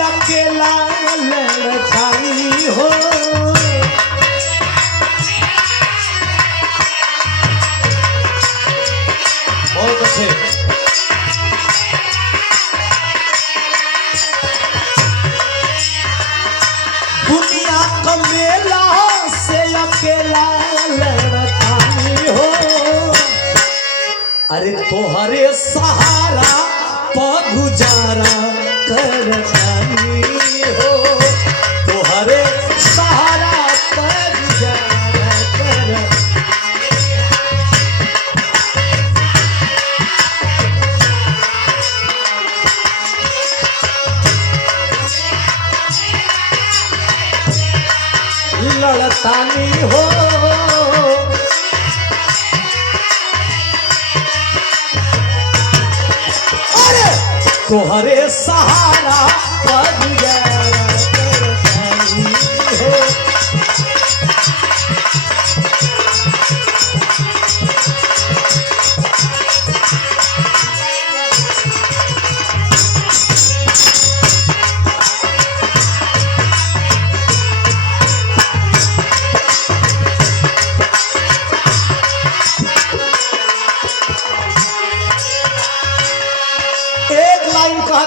अकेला लड़काई हो। बहुत अच्छे। दुनिया का मेला से अकेला लड़काई हो। अरे तोहरे सहारा पर गुजारा करतानी हो। तोहरे सहारा पर गुजारा कर। लड़तानी हो। तोहरे सहारा पर गुजारा करतानी हो।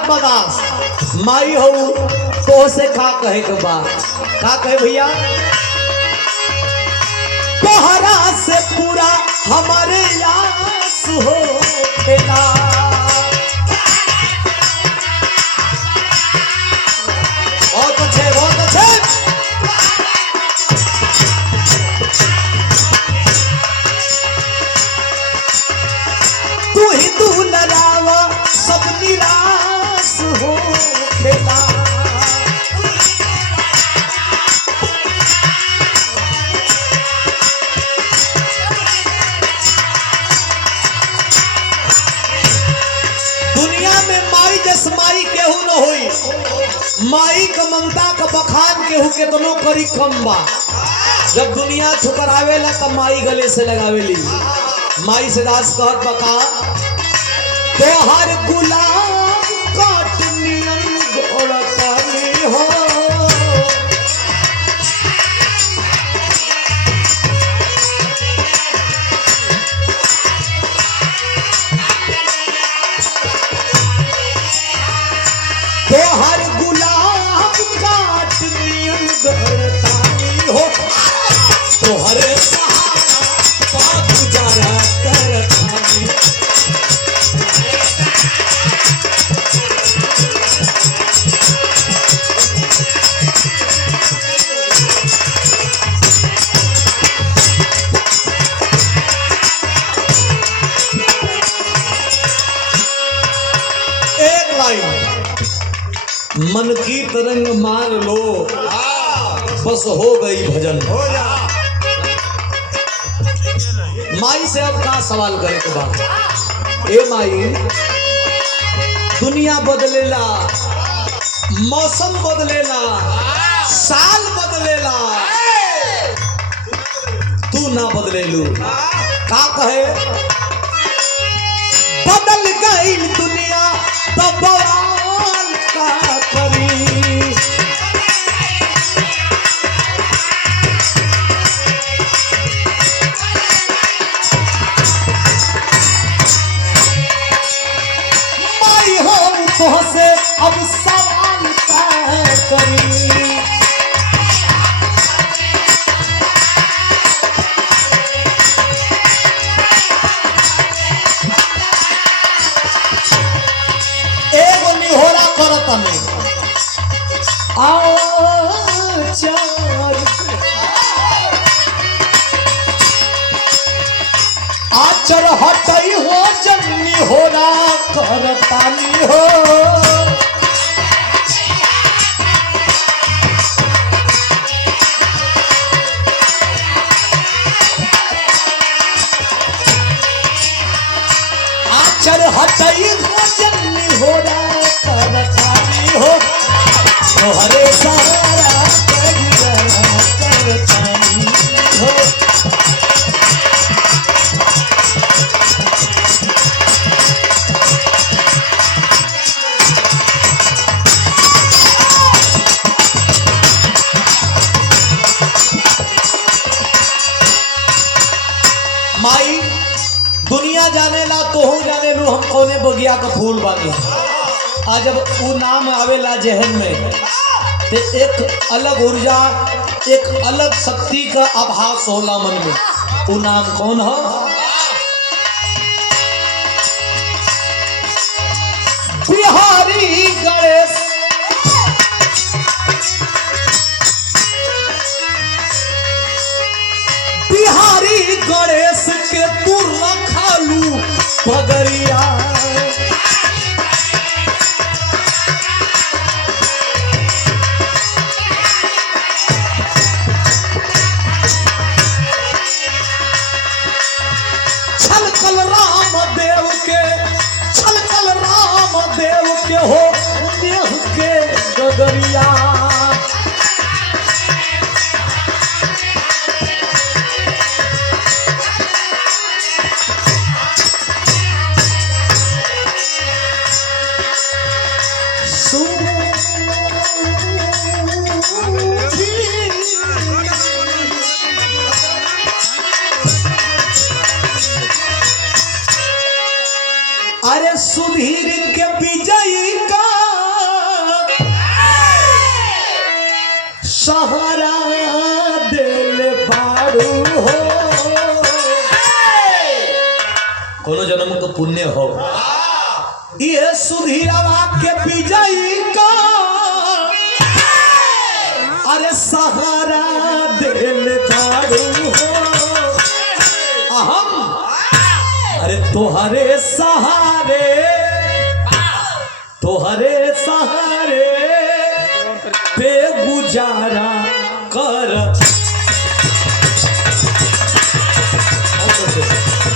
बदास माई हो तो से का कहे के बाद का कहे भैया। तोहरा से पूरा हमारे यास हो खेला। बहुत अच्छे बहुत अच्छे। तू ही तू लड़ावा सब निराश हो खेला। दुनिया में माई जस माई केहू न होई। माई का ममता का बखान केहू केतनो करी कम बा। जब दुनिया ठुकरावेला तब माई गले से लगावेली। माई से दास कहत बका तोहर गुलाम काट नियम गोड़तानी हो। तोहर गुलाम काट नियम गोड़तानी हो। तोहरे सहारा पर गुजारा करतानी। मन की तरंग मार लो बस हो गई भजन। माई से अब का सवाल करे के बाद। ए माई दुनिया बदलेला, मौसम बदलेला, साल बदलेला, तू ना बदलेलू। का कहे बदल गई दुनिया तो बवाल का करी। माई हो तो से अब सवाल का करी। आचर हटई हो जन्नी हो ना करतानी हो। आचर हटई हो जन्नी हो ना करतानी हो। तोहरे सहारा करतानी हो। बगिया का फूल बानी आ जब वो नाम आवेला जहन में तो एक अलग ऊर्जा एक अलग शक्ति का आभास होला मन में। वो नाम कौन हो? बिहारी गणेश। बिहारी गणेश के तू रखालू पगरिया। छलकल रामदेव के, छलकल रामदेव के हो नेह के गगरिया। अरे सुधीर के विजयी का सहारा दिल बारू हो। कोनो जन्म तो पुण्य हो ये सुधीरवा के विजयी का अरे सहारा दिल बारू हो। अहम अरे तोहरे सहारे, तोहरे सहारे पे गुजारा कर।